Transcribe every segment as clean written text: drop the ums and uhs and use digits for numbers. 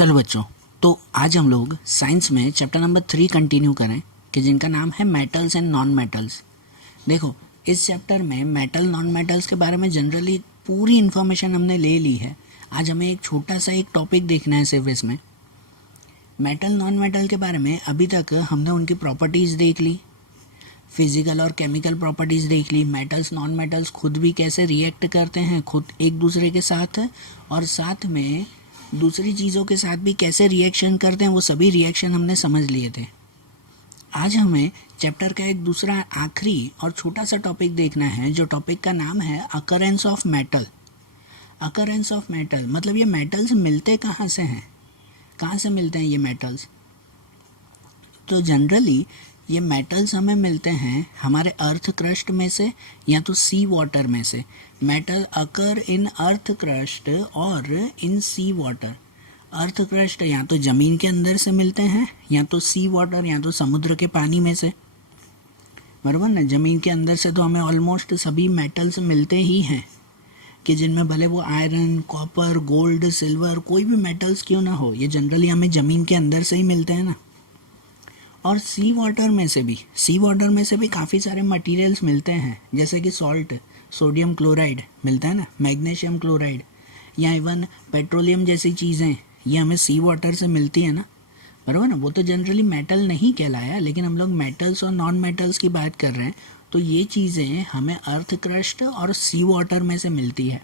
चलो बच्चों, तो आज हम लोग साइंस में चैप्टर नंबर 3 कंटिन्यू करें कि जिनका नाम है मेटल्स एंड नॉन मेटल्स। देखो, इस चैप्टर में मेटल नॉन मेटल्स के बारे में जनरली पूरी इन्फॉर्मेशन हमने ले ली है। आज हमें एक छोटा सा एक टॉपिक देखना है सिर्फ इसमें। मेटल नॉन मेटल के बारे में अभी तक हमने उनकी प्रॉपर्टीज़ देख ली, फिजिकल और केमिकल प्रॉपर्टीज़ देख ली, मेटल्स नॉन मेटल्स खुद भी कैसे रिएक्ट करते हैं खुद एक दूसरे के साथ, और साथ में दूसरी चीज़ों के साथ भी कैसे रिएक्शन करते हैं, वो सभी रिएक्शन हमने समझ लिए थे। आज हमें चैप्टर का एक दूसरा आखिरी और छोटा सा टॉपिक देखना है, जो टॉपिक का नाम है occurrence of metal. Occurrence of metal मतलब ये मेटल्स मिलते कहाँ से हैं, कहाँ से मिलते हैं ये मेटल्स। तो जनरली ये मेटल्स हमें मिलते हैं हमारे अर्थ क्रस्ट में से या तो सी वाटर में से। मेटल अकर इन अर्थ क्रस्ट और इन सी वाटर। अर्थ क्रस्ट या तो ज़मीन के अंदर से मिलते हैं या तो सी वाटर या तो समुद्र के पानी में से, बराबर ना। ज़मीन के अंदर से तो हमें ऑलमोस्ट सभी मेटल्स मिलते ही हैं, कि जिनमें भले वो आयरन, कॉपर, गोल्ड, सिल्वर, कोई भी मेटल्स क्यों ना हो, ये जनरली हमें ज़मीन के अंदर से ही मिलते हैं ना। और सी वाटर में से भी काफ़ी सारे मटेरियल्स मिलते हैं, जैसे कि सॉल्ट, सोडियम क्लोराइड मिलता है ना, मैग्नीशियम क्लोराइड, या इवन पेट्रोलियम जैसी चीज़ें, ये हमें सी वाटर से मिलती है ना, बराबर ना। वो तो जनरली मेटल नहीं कहलाया, लेकिन हम लोग मेटल्स और नॉन मेटल्स की बात कर रहे हैं, तो ये चीज़ें हमें अर्थ क्रस्ट और सी वाटर में से मिलती है।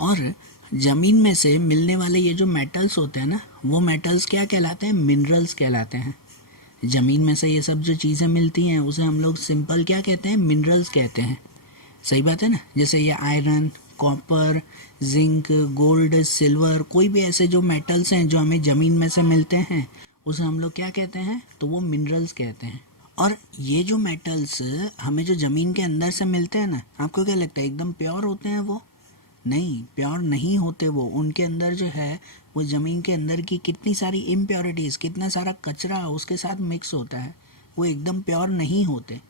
और ज़मीन में से मिलने वाले ये जो मेटल्स होते हैं ना, वो मेटल्स क्या कहलाते हैं, मिनरल्स कहलाते हैं। ज़मीन में से ये सब जो चीज़ें मिलती हैं उसे हम लोग सिंपल क्या कहते हैं, मिनरल्स कहते हैं। सही बात है ना। जैसे ये iron, copper, zinc, gold, silver, कोई भी ऐसे जो मेटल्स हैं जो हमें ज़मीन में से मिलते हैं, उसे हम लोग क्या कहते हैं, तो वो मिनरल्स कहते हैं। और ये जो मेटल्स हमें जो ज़मीन के अंदर से मिलते हैं ना, आपको क्या लगता है एकदम प्योर होते हैं वो? नहीं, प्योर नहीं होते वो। उनके अंदर जो है वो ज़मीन के अंदर की कितनी सारी इम्प्योरिटीज़, कितना सारा कचरा उसके साथ मिक्स होता है, वो एकदम प्योर नहीं होते।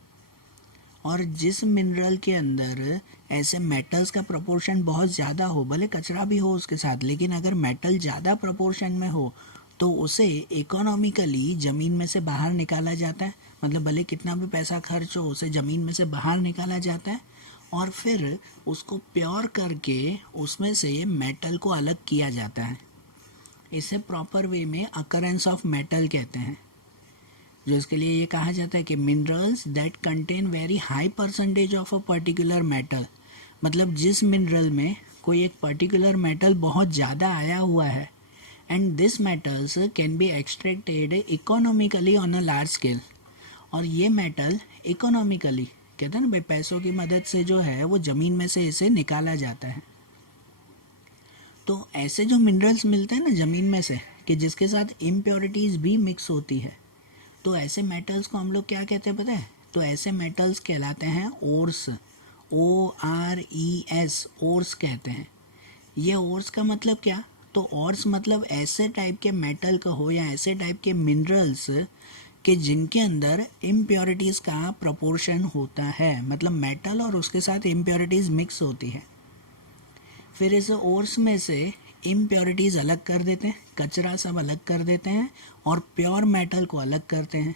और जिस मिनरल के अंदर ऐसे मेटल्स का प्रोपोर्शन बहुत ज़्यादा हो, भले कचरा भी हो उसके साथ, लेकिन अगर मेटल ज़्यादा प्रोपोर्शन में हो तो उसे इकोनॉमिकली ज़मीन में से बाहर निकाला जाता है। मतलब भले कितना भी पैसा खर्च हो, उसे ज़मीन में से बाहर निकाला जाता है और फिर उसको प्योर करके उसमें से मेटल को अलग किया जाता है। इसे प्रॉपर वे में अकरेंस ऑफ मेटल कहते हैं, जो इसके लिए ये कहा जाता है कि minerals that contain very high percentage of a particular metal. मतलब जिस मिनरल में कोई एक पर्टिकुलर मेटल बहुत ज़्यादा आया हुआ है, and this metals can be extracted economically on a large scale. और ये मेटल इकोनॉमिकली, कहते हैं ना भाई, पैसों की मदद से जो है वो ज़मीन में से इसे निकाला जाता है। तो ऐसे जो मिनरल्स मिलते हैं ना ज़मीन में से, कि जिसके साथ इम्प्योरिटीज़ भी मिक्स होती है, तो ऐसे मेटल्स को हम लोग क्या कहते हैं पता है? तो ऐसे मेटल्स कहलाते हैं ओर्स। ORES, ओर्स कहते हैं। ये ओर्स का मतलब क्या? तो ओर्स मतलब ऐसे टाइप के मेटल का हो या ऐसे टाइप के मिनरल्स कि जिनके अंदर इम्प्योरिटीज़ का प्रोपोर्शन होता है, मतलब मेटल और उसके साथ इम्प्योरिटीज़ मिक्स होती है। फिर इस ओर्स में से इम्प्योरिटीज़ अलग कर देते हैं, कचरा सब अलग कर देते हैं और प्योर मेटल को अलग करते हैं।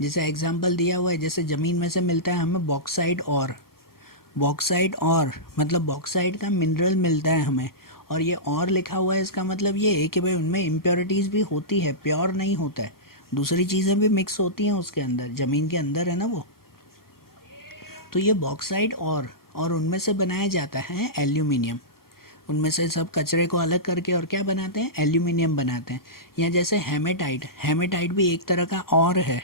जैसे एग्जांपल दिया हुआ है, जैसे ज़मीन में से मिलता है हमें बॉक्साइट और मतलब बॉक्साइट का मिनरल मिलता है हमें, और ये और लिखा हुआ है, इसका मतलब ये है कि भाई उनमें इम्प्योरिटीज़ भी होती है, प्योर नहीं होता है, दूसरी चीज़ें भी मिक्स होती हैं उसके अंदर, ज़मीन के अंदर है ना वो। तो ये बॉक्साइट और उनमें से बनाया जाता है एल्यूमिनियम। उनमें से सब कचरे को अलग करके और क्या बनाते हैं, एल्यूमिनियम बनाते हैं। या जैसे हेमेटाइट भी एक तरह का और है,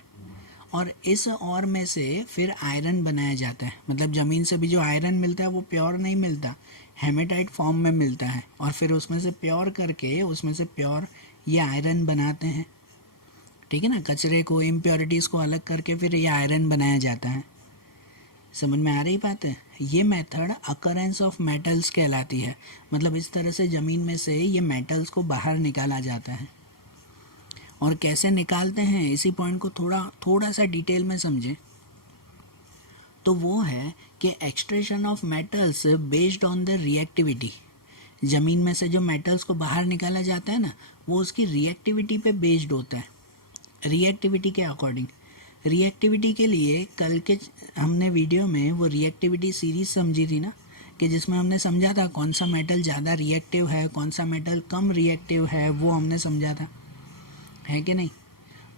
और इस और में से फिर आयरन बनाया जाता है। मतलब ज़मीन से भी जो आयरन मिलता है वो प्योर नहीं मिलता, हेमेटाइट फॉर्म में मिलता है, और फिर उसमें से प्योर करके उसमें से प्योर ये आयरन बनाते हैं। ठीक है ना, कचरे को, इम्प्योरिटीज़ को अलग करके फिर ये आयरन बनाया जाता है। समझ में आ रही बात है? ये मेथड अकरेंस ऑफ मेटल्स कहलाती है। मतलब इस तरह से ज़मीन में से ये मेटल्स को बाहर निकाला जाता है। और कैसे निकालते हैं, इसी पॉइंट को थोड़ा सा डिटेल में समझें तो वो है कि extraction of metals based on the reactivity. ज़मीन में से जो मेटल्स को बाहर निकाला जाता है ना, वो उसकी रिएक्टिविटी पे बेस्ड होता है, रिएक्टिविटी के अकॉर्डिंग। रिएक्टिविटी के लिए कल के हमने वीडियो में वो रिएक्टिविटी सीरीज समझी थी ना, कि जिसमें हमने समझा था कौन सा मेटल ज़्यादा रिएक्टिव है, कौन सा मेटल कम रिएक्टिव है, वो हमने समझा था, है कि नहीं।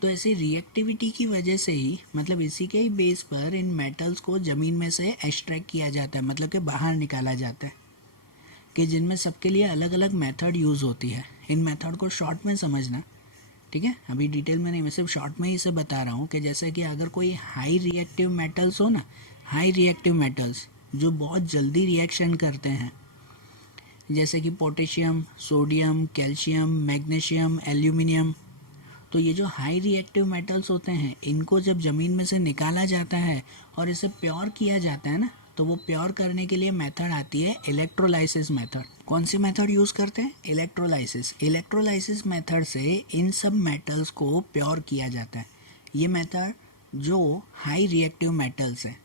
तो ऐसी रिएक्टिविटी की वजह से ही, मतलब इसी के ही बेस पर इन मेटल्स को ज़मीन में से एक्सट्रैक्ट किया जाता है, मतलब कि बाहर निकाला जाता है, कि जिनमें सबके लिए अलग अलग मेथड यूज़ होती है। इन मेथड को शॉर्ट में समझना, ठीक है, अभी डिटेल में नहीं, मैं सिर्फ शॉर्ट में ही इसे बता रहा हूँ कि जैसे कि अगर कोई हाई रिएक्टिव मेटल्स हो ना, हाई रिएक्टिव मेटल्स जो बहुत जल्दी रिएक्शन करते हैं, जैसे कि potassium, sodium, calcium, magnesium, aluminium, तो ये जो हाई रिएक्टिव मेटल्स होते हैं, इनको जब ज़मीन में से निकाला जाता है और इसे प्योर किया जाता है ना, तो वो प्योर करने के लिए मेथड आती है इलेक्ट्रोलाइसिस मेथड। कौन सी मेथड यूज़ करते हैं? इलेक्ट्रोलाइसिस। इलेक्ट्रोलाइसिस मेथड से इन सब मेटल्स को प्योर किया जाता है। ये मेथड जो हाई रिएक्टिव मेटल्स हैं,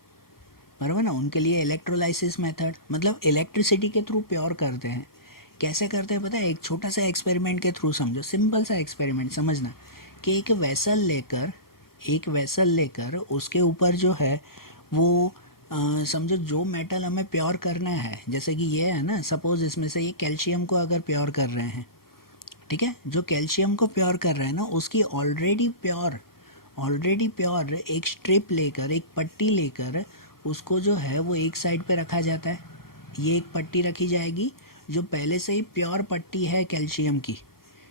बराबर ना, उनके लिए इलेक्ट्रोलाइसिस मेथड, मतलब इलेक्ट्रिसिटी के थ्रू प्योर करते हैं। कैसे करते हैं पता है? एक छोटा सा एक्सपेरिमेंट के थ्रू समझो, सिंपल सा एक्सपेरिमेंट समझना, कि एक वेसल लेकर उसके ऊपर जो है वो समझो जो मेटल हमें प्योर करना है, जैसे कि ये है ना, सपोज इसमें से ये कैल्शियम को अगर प्योर कर रहे हैं, ठीक है, जो कैल्शियम को प्योर कर रहे हैं ना, उसकी ऑलरेडी प्योर एक स्ट्रिप लेकर, एक पट्टी लेकर उसको जो है वो एक साइड पे रखा जाता है। ये एक पट्टी रखी जाएगी जो पहले से ही प्योर पट्टी है कैल्शियम की,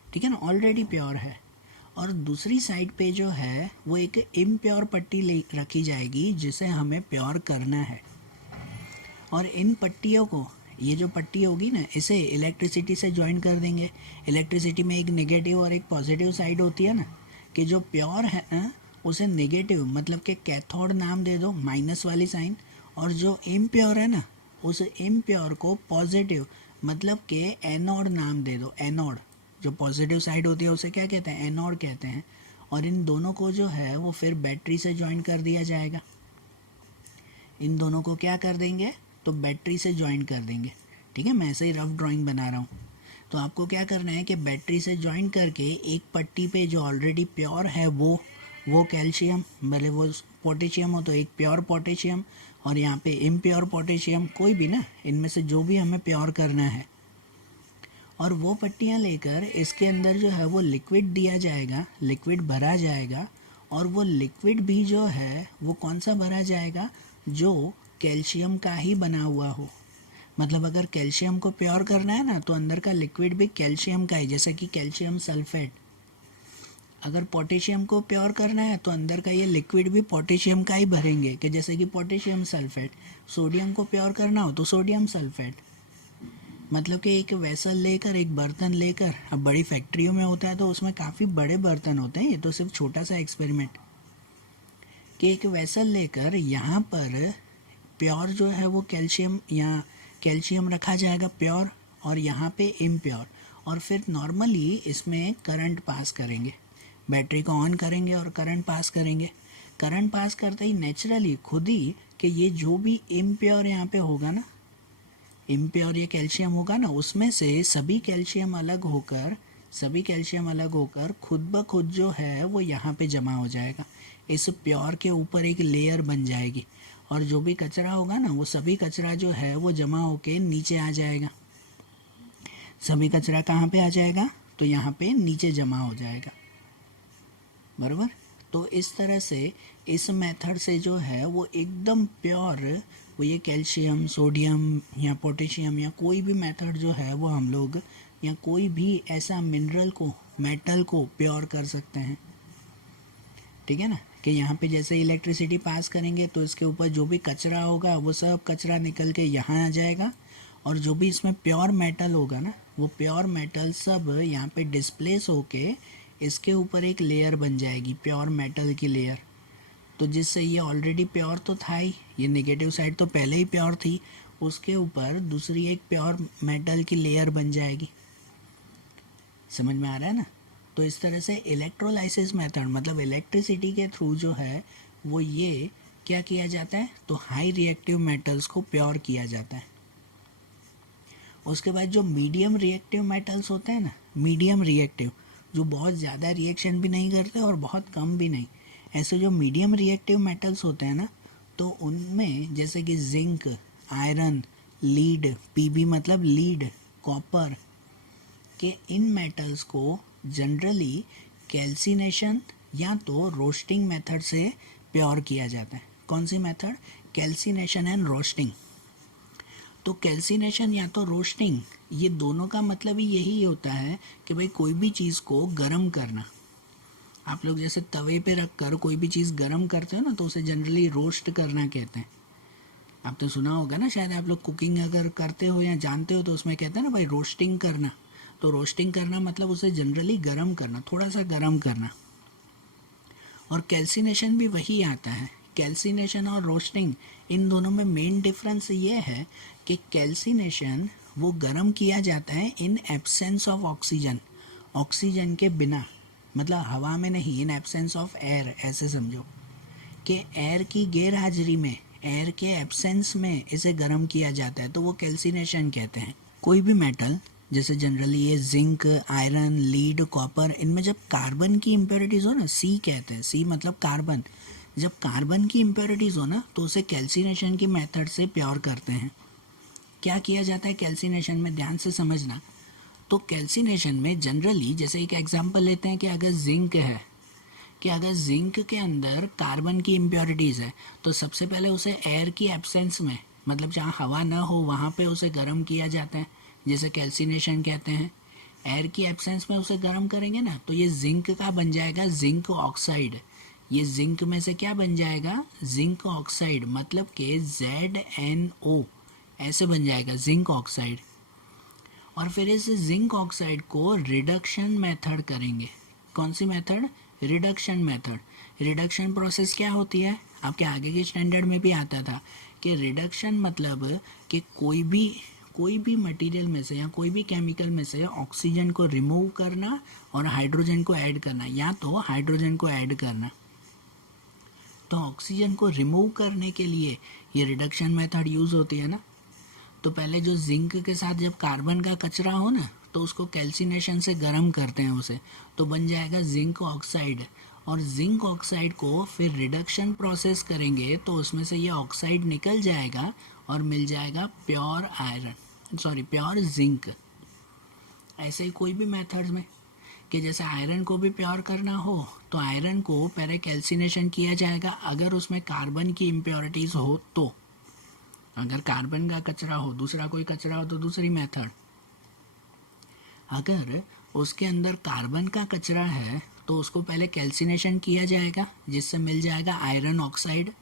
ठीक है ना, ऑलरेडी प्योर है। और दूसरी साइड पे जो है वो एक इम्प्योर पट्टी ले रखी जाएगी जिसे हमें प्योर करना है। और इन पट्टियों को, ये जो पट्टी होगी ना, इसे इलेक्ट्रिसिटी से ज्वाइन कर देंगे। इलेक्ट्रिसिटी में एक नेगेटिव और एक पॉजिटिव साइड होती है ना, कि जो प्योर है ना उसे नेगेटिव मतलब कि कैथोड नाम दे दो, माइनस वाली साइन, और जो इम्प्योर है ना उस इम्प्योर को पॉजिटिव मतलब कि एनोड नाम दे दो। एनोड, जो पॉजिटिव साइड होती है उसे क्या कहते हैं? एनोड कहते हैं। और इन दोनों को जो है वो फिर बैटरी से ज्वाइन कर दिया जाएगा। इन दोनों को क्या कर देंगे? तो बैटरी से ज्वाइन कर देंगे, ठीक है। मैं ऐसे ही रफ ड्राइंग बना रहा हूँ। तो आपको क्या करना है कि बैटरी से ज्वाइन करके एक पट्टी पे जो ऑलरेडी प्योर है वो कैल्शियम, भले वो पोटेशियम हो तो एक प्योर पोटेशियम, और यहाँ पे इम्प्योर पोटेशियम, कोई भी ना, इनमें से जो भी हमें प्योर करना है, और वो पट्टियाँ लेकर इसके अंदर जो है वो लिक्विड दिया जाएगा, लिक्विड भरा जाएगा। और वो लिक्विड भी जो है वो कौन सा भरा जाएगा? जो कैल्शियम का ही बना हुआ हो। मतलब अगर कैल्शियम को प्योर करना है ना, तो अंदर का लिक्विड भी कैल्शियम का है, जैसे कि कैल्शियम सल्फेट। अगर पोटेशियम को प्योर करना है तो अंदर का ये लिक्विड भी पोटेशियम का ही भरेंगे, कि जैसे कि पोटेशियम सल्फेट। सोडियम को प्योर करना हो तो सोडियम सल्फेट। मतलब कि एक वेसल लेकर, एक बर्तन लेकर, अब बड़ी फैक्ट्रियों में होता है तो उसमें काफ़ी बड़े बर्तन होते हैं, ये तो सिर्फ छोटा सा एक्सपेरिमेंट, कि एक वेसल लेकर यहाँ पर प्योर जो है वो कैल्शियम या कैल्शियम रखा जाएगा प्योर, और यहाँ पे इम्प्योर। और फिर नॉर्मली इसमें करंट पास करेंगे, बैटरी को ऑन करेंगे और करंट पास करेंगे। करंट पास करते ही नेचुरली खुद ही कि ये जो भी इम्प्योर यहाँ पे होगा ना, इम्प्योर ये कैल्शियम होगा ना, उसमें से सभी कैल्शियम अलग होकर खुद ब खुद जो है वो यहाँ पे जमा हो जाएगा। इस प्योर के ऊपर एक लेयर बन जाएगी, और जो भी कचरा होगा ना वो सभी कचरा जो है वो जमा होके नीचे आ जाएगा। सभी कचरा कहाँ पे आ जाएगा? तो यहाँ पे नीचे जमा हो जाएगा, बराबर। तो इस तरह से इस मेथड से जो है वो एकदम प्योर, वो ये कैल्शियम, सोडियम या पोटेशियम या कोई भी मेथड जो है वो हम लोग, या कोई भी ऐसा मिनरल को, मेटल को प्योर कर सकते हैं, ठीक है ना। कि यहाँ पे जैसे इलेक्ट्रिसिटी पास करेंगे तो इसके ऊपर जो भी कचरा होगा वो सब कचरा निकल के यहाँ आ जाएगा, और जो भी इसमें प्योर मेटल होगा ना, वो प्योर मेटल सब यहाँ पे डिस्प्लेस होके इसके ऊपर एक लेयर बन जाएगी, प्योर मेटल की लेयर। तो जिससे ये ऑलरेडी प्योर तो था ही, ये नेगेटिव साइड तो पहले ही प्योर थी, उसके ऊपर दूसरी एक प्योर मेटल की लेयर बन जाएगी। समझ में आ रहा है ना? तो इस तरह से इलेक्ट्रोलाइसिस मेथड, मतलब इलेक्ट्रिसिटी के थ्रू जो है वो ये क्या किया जाता है? तो हाई रिएक्टिव मेटल्स को प्योर किया जाता है। उसके बाद जो मीडियम रिएक्टिव मेटल्स होते हैं ना, मीडियम रिएक्टिव, जो बहुत ज़्यादा रिएक्शन भी नहीं करते और बहुत कम भी नहीं, ऐसे जो मीडियम रिएक्टिव मेटल्स होते हैं ना, तो उनमें जैसे कि जिंक, आयरन, लीड, पीबी मतलब लीड, कॉपर के इन मेटल्स को जनरली कैल्सिनेशन या तो रोस्टिंग मेथड से प्योर किया जाता है। कौन सी मेथड? Calcination and roasting. तो कैल्सिनेशन या तो रोस्टिंग, ये दोनों का मतलब ही यही होता है कि भाई कोई भी चीज़ को गर्म करना। आप लोग जैसे तवे पे रख कर कोई भी चीज़ गर्म करते हो ना, तो उसे जनरली रोस्ट करना कहते हैं। आप तो सुना होगा ना, शायद आप लोग कुकिंग अगर करते हो या जानते हो तो उसमें कहते हैं ना भाई रोस्टिंग करना। तो रोस्टिंग करना मतलब उसे जनरली गर्म करना, थोड़ा सा गर्म करना। और कैल्सिनेशन भी वही आता है। कैल्सिनेशन और रोस्टिंग, इन दोनों में मेन डिफरेंस ये है कि कैल्सिनेशन वो गर्म किया जाता है in absence of oxygen, oxygen के बिना, मतलब हवा में नहीं, इन एब्सेंस ऑफ एयर, ऐसे समझो कि एयर की गैर हाजिरी में, एयर के एब्सेंस में इसे गर्म किया जाता है, तो वो कैल्सिनेशन कहते हैं। कोई भी मेटल, जैसे जनरली ये जिंक, आयरन, लीड, कॉपर, इनमें जब कार्बन की इम्प्योरिटीज़ हो ना, सी कहते हैं, सी मतलब कार्बन, जब कार्बन की इम्प्योरिटीज़ हो ना, तो उसे कैल्सिनेशन की मेथड से प्योर करते हैं। क्या किया जाता है कैल्सिनेशन में, ध्यान से समझना। तो कैल्सिनेशन में जनरली, जैसे एक एग्जांपल लेते हैं कि अगर जिंक है, कि अगर जिंक के अंदर कार्बन की इम्प्योरिटीज़ है, तो सबसे पहले उसे एयर की एब्सेंस में, मतलब जहाँ हवा ना हो वहाँ पे उसे गर्म किया जाता है, जैसे कैल्सिनेशन कहते हैं। एयर की एब्सेंस में उसे गर्म करेंगे ना, तो ये जिंक का बन जाएगा जिंक ऑक्साइड। ये जिंक में से क्या बन जाएगा? जिंक ऑक्साइड, मतलब कि ZnO, ऐसे बन जाएगा जिंक ऑक्साइड। और फिर इस जिंक ऑक्साइड को रिडक्शन मेथड करेंगे। कौन सी method? Reduction method. Reduction process क्या होती है? आपके आगे के स्टैंडर्ड में भी आता था कि रिडक्शन मतलब कि कोई भी मटेरियल में से या कोई भी केमिकल में से ऑक्सीजन को रिमूव करना और हाइड्रोजन को ऐड करना, या तो हाइड्रोजन को ऐड करना। तो ऑक्सीजन को रिमूव करने के लिए ये रिडक्शन मेथड यूज़ होती है ना। तो पहले जो जिंक के साथ जब कार्बन का कचरा हो ना, तो उसको कैल्सिनेशन से गर्म करते हैं उसे, तो बन जाएगा जिंक ऑक्साइड। और जिंक ऑक्साइड को फिर रिडक्शन प्रोसेस करेंगे तो उसमें से ये ऑक्साइड निकल जाएगा और मिल जाएगा प्योर आयरन, प्योर जिंक। ऐसे ही कोई भी मेथड्स में कि जैसे आयरन को भी प्योर करना हो, तो आयरन को पहले कैल्सिनेशन किया जाएगा अगर उसमें कार्बन की इम्प्योरिटीज़ हो तो। अगर कार्बन का कचरा हो, दूसरा कोई कचरा हो, तो दूसरी मेथड। अगर उसके अंदर कार्बन का कचरा है तो उसको पहले कैल्सिनेशन किया जाएगा, जिससे मिल जाएगा आयरन ऑक्साइड।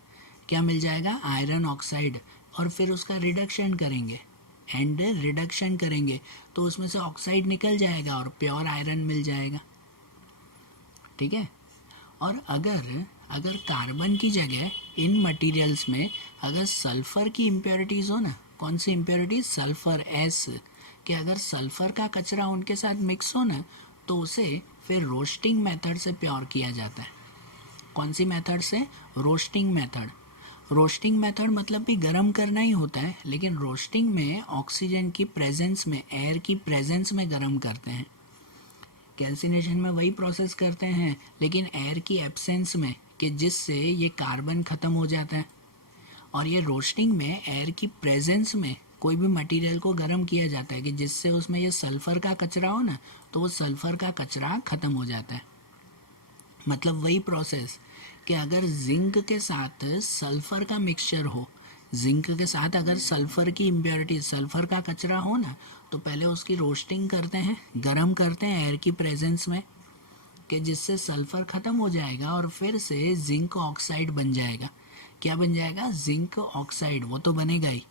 क्या मिल जाएगा? Iron oxide. और फिर उसका रिडक्शन करेंगे, एंड रिडक्शन करेंगे तो उसमें से ऑक्साइड निकल जाएगा और प्योर आयरन मिल जाएगा। ठीक है। और अगर कार्बन की जगह इन मटेरियल्स में अगर सल्फर की इम्प्योरिटीज़ हो ना, कौन सी इम्प्योरिटीज? सल्फर, एस, कि अगर सल्फर का कचरा उनके साथ मिक्स हो ना, तो उसे फिर रोस्टिंग मेथड से प्योर किया जाता है। कौन सी मेथड से? Roasting method. रोस्टिंग मेथड मतलब भी गर्म करना ही होता है, लेकिन रोस्टिंग में ऑक्सीजन की प्रेजेंस में, एयर की प्रेजेंस में गर्म करते हैं। कैल्सिनेशन में वही प्रोसेस करते हैं, लेकिन एयर की एब्सेंस में, कि जिससे ये कार्बन ख़त्म हो जाता है। और ये रोस्टिंग में एयर की प्रेजेंस में कोई भी मटेरियल को गर्म किया जाता है कि जिससे उसमें ये सल्फ़र का कचरा हो ना, तो वो सल्फ़र का कचरा ख़त्म हो जाता है। मतलब वही प्रोसेस कि अगर जिंक के साथ सल्फ़र का मिक्सचर हो, जिंक के साथ अगर सल्फ़र की इम्प्योरिटी, सल्फ़र का कचरा हो ना, तो पहले उसकी रोस्टिंग करते हैं, गरम करते हैं एयर की प्रेजेंस में, कि जिससे सल्फ़र ख़त्म हो जाएगा और फिर से जिंक ऑक्साइड बन जाएगा। क्या बन जाएगा? जिंक ऑक्साइड, वो तो बनेगा ही।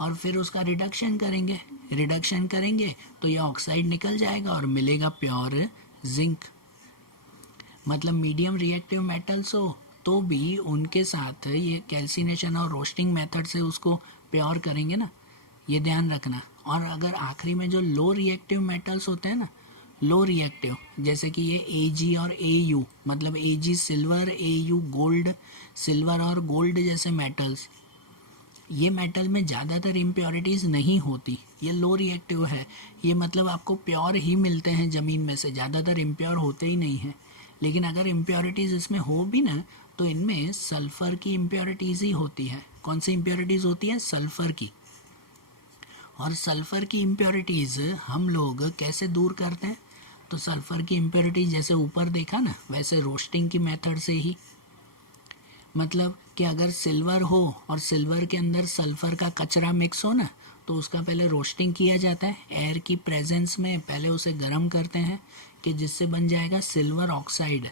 और फिर उसका रिडक्शन करेंगे तो ये ऑक्साइड निकल जाएगा और मिलेगा प्योर जिंक। मतलब मीडियम रिएक्टिव मेटल्स हो तो भी उनके साथ ये कैल्सिनेशन और रोस्टिंग मेथड से उसको प्योर करेंगे ना, ये ध्यान रखना। और अगर आखिरी में जो लो रिएक्टिव मेटल्स होते हैं ना, लो रिएक्टिव, जैसे कि ये Ag और Au, मतलब Ag silver, Au gold, silver और गोल्ड जैसे मेटल्स, ये मेटल में ज़्यादातर इम्प्योरिटीज़ नहीं होती, ये लो रिएक्टिव है, ये मतलब आपको प्योर ही मिलते हैं ज़मीन में से, ज़्यादातर इम्प्योर होते ही नहीं हैं। लेकिन अगर इम्प्योरिटीज़ इसमें हो भी ना तो इनमें सल्फ़र की इम्प्योरिटीज़ ही होती है। कौन सी इम्प्योरिटीज़ होती है? सल्फ़र की। और सल्फ़र की इम्प्योरिटीज़ हम लोग कैसे दूर करते हैं? तो सल्फ़र की इम्प्योरिटीज़ जैसे ऊपर देखा ना, वैसे रोस्टिंग की मेथड से ही। मतलब कि अगर सिल्वर हो और सिल्वर के अंदर सल्फ़र का कचरा मिक्स हो ना, तो उसका पहले रोस्टिंग किया जाता है, एयर की प्रेजेंस में पहले उसे गर्म करते हैं कि जिससे बन जाएगा सिल्वर ऑक्साइड।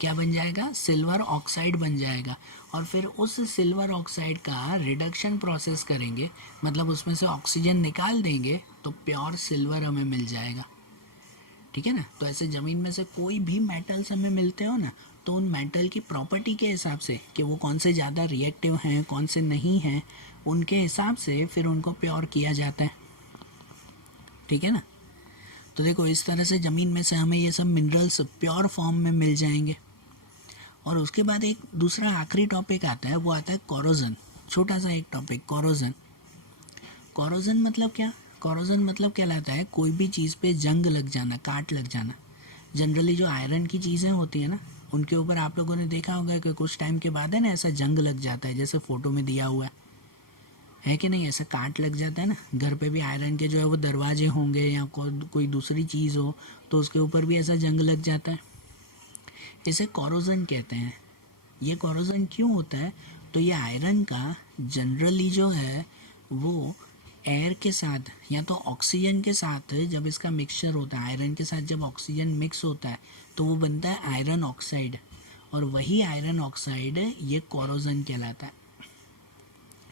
क्या बन जाएगा? सिल्वर ऑक्साइड बन जाएगा। और फिर उस सिल्वर ऑक्साइड का रिडक्शन प्रोसेस करेंगे, मतलब उसमें से ऑक्सीजन निकाल देंगे, तो प्योर सिल्वर हमें मिल जाएगा। ठीक है ना? तो ऐसे ज़मीन में से कोई भी मेटल्स हमें मिलते हो ना, तो उन मेटल की प्रॉपर्टी के हिसाब से कि वो कौन से ज़्यादा रिएक्टिव हैं, कौन से नहीं हैं, उनके हिसाब से फिर उनको प्योर किया जाता है। ठीक है ना? तो देखो इस तरह से ज़मीन में से हमें ये सब मिनरल्स प्योर फॉर्म में मिल जाएंगे। और उसके बाद एक दूसरा आखिरी टॉपिक आता है, वो आता है कोरोजन। छोटा सा एक टॉपिक, कोरोजन। कोरोजन मतलब क्या? कोरोजन मतलब कहलाता है कोई भी चीज़ पे जंग लग जाना, काट लग जाना। जनरली जो आयरन की चीज़ें होती हैं ना, उनके ऊपर आप लोगों ने देखा होगा कि कुछ टाइम के बाद है ना ऐसा जंग लग जाता है, जैसे फ़ोटो में दिया हुआ है कि नहीं? ऐसा काट लग जाता है ना। घर पे भी आयरन के जो है वो दरवाजे होंगे या कोई दूसरी चीज़ हो तो उसके ऊपर भी ऐसा जंग लग जाता है। इसे कोरोजन कहते हैं। ये कोरोजन क्यों होता है? तो ये आयरन का जनरली जो है वो एयर के साथ या तो ऑक्सीजन के साथ जब इसका मिक्सचर होता है, आयरन के साथ जब ऑक्सीजन मिक्स होता है तो वो बनता है आयरन ऑक्साइड। और वही आयरन ऑक्साइड ये कोरोजन कहलाता है।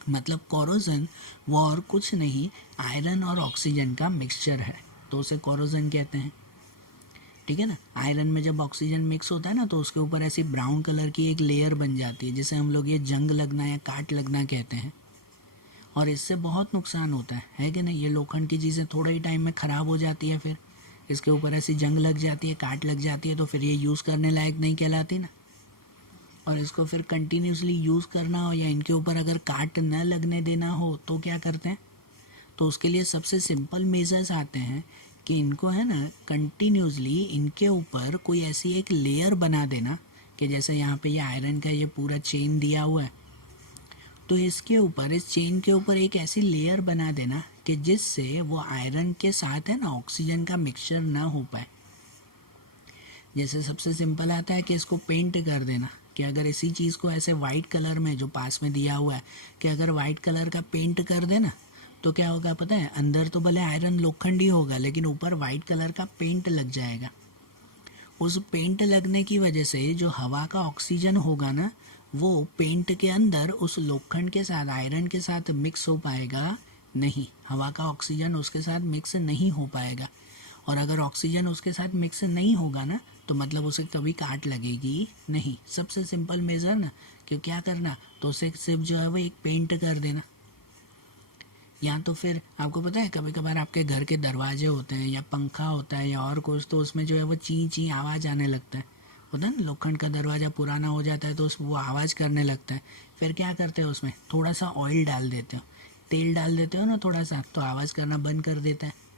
मतलब कोरोजन वो और कुछ नहीं, आयरन और ऑक्सीजन का मिक्सचर है, तो उसे कोरोजन कहते हैं। ठीक है ना? आयरन में जब ऑक्सीजन मिक्स होता है ना तो उसके ऊपर ऐसी ब्राउन कलर की एक लेयर बन जाती है, जिसे हम लोग ये जंग लगना या काट लगना कहते हैं। और इससे बहुत नुकसान होता है कि नहीं? ये लोखंड की चीज़ें थोड़े ही टाइम में ख़राब हो जाती है, फिर इसके ऊपर ऐसी जंग लग जाती है, काट लग जाती है, तो फिर ये यूज़ करने लायक नहीं कहलाती ना। और इसको फिर कंटिन्यूसली यूज़ करना हो या इनके ऊपर अगर काट न लगने देना हो तो क्या करते हैं? तो उसके लिए सबसे सिंपल मेजर्स आते हैं कि इनको है ना कंटिन्यूसली इनके ऊपर कोई ऐसी एक लेयर बना देना कि जैसे यहाँ पे ये आयरन का ये पूरा चेन दिया हुआ है, तो इसके ऊपर, इस चेन के ऊपर एक ऐसी लेयर बना देना कि जिससे वो आयरन के साथ है ना ऑक्सीजन का मिक्सचर ना हो पाए। जैसे सबसे सिंपल आता है कि इसको पेंट कर देना, कि अगर इसी चीज़ को ऐसे वाइट कलर में जो पास में दिया हुआ है कि अगर वाइट कलर का पेंट कर देना तो क्या होगा पता है? अंदर तो भले आयरन लोखंड ही होगा लेकिन ऊपर वाइट कलर का पेंट लग जाएगा। उस पेंट लगने की वजह से जो हवा का ऑक्सीजन होगा ना, वो पेंट के अंदर उस लोखंड के साथ, आयरन के साथ मिक्स हो पाएगा नहीं। हवा का ऑक्सीजन उसके साथ मिक्स नहीं हो पाएगा। और अगर ऑक्सीजन उसके साथ मिक्स नहीं होगा ना तो मतलब उसे कभी काट लगेगी नहीं। सबसे सिंपल मेजर ना, कि क्या करना, तो उसे सिर्फ जो है वो एक पेंट कर देना। या तो फिर आपको पता है कभी कभार आपके घर के दरवाजे होते हैं या पंखा होता है या और कुछ, तो उसमें जो है वो ची ची आवाज़ आने लगता है। होता है ना, लोखंड का दरवाज़ा पुराना हो जाता है तो वो आवाज़ करने लगता है। फिर क्या करते हो, उसमें थोड़ा सा ऑयल डाल देते हो, तेल डाल देते हो ना थोड़ा सा, तो आवाज़ करना बंद कर देता है।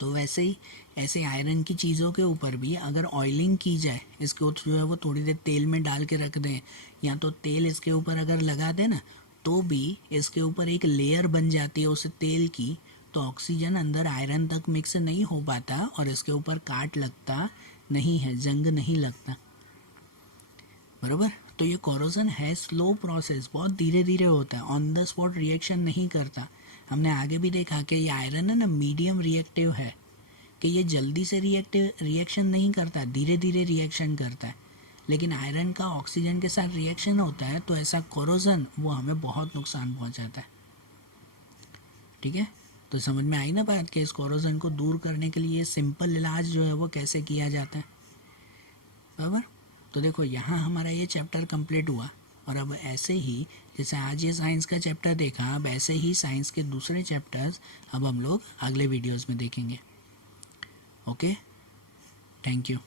तो वैसे ही ऐसे आयरन की चीज़ों के ऊपर भी अगर ऑयलिंग की जाए, इसको जो है वो थोड़ी देर तेल में डाल के रख दें या तो तेल इसके ऊपर अगर लगा दें ना, तो भी इसके ऊपर एक लेयर बन जाती है उस तेल की, तो ऑक्सीजन अंदर आयरन तक मिक्स नहीं हो पाता और इसके ऊपर काट लगता नहीं है, जंग नहीं लगता। बराबर? तो ये कोरोजन है स्लो प्रोसेस, बहुत धीरे धीरे होता है, ऑन द स्पॉट रिएक्शन नहीं करता। हमने आगे भी देखा कि ये आयरन है ना मीडियम रिएक्टिव है, कि ये जल्दी से रिएक्शन नहीं करता, धीरे धीरे रिएक्शन करता है। लेकिन आयरन का ऑक्सीजन के साथ रिएक्शन होता है तो ऐसा कोरोजन वो हमें बहुत नुकसान पहुंचाता है। ठीक है? तो समझ में आई ना बात कि इस कोरोजन को दूर करने के लिए सिंपल इलाज जो है वो कैसे किया जाता है। बराबर? तो देखो यहाँ हमारा ये चैप्टर कंप्लीट हुआ। और अब ऐसे ही जैसे आज ये साइंस का चैप्टर देखा, अब ऐसे ही साइंस के दूसरे चैप्टर्स अब हम लोग अगले वीडियोस में देखेंगे। Okay, thank you.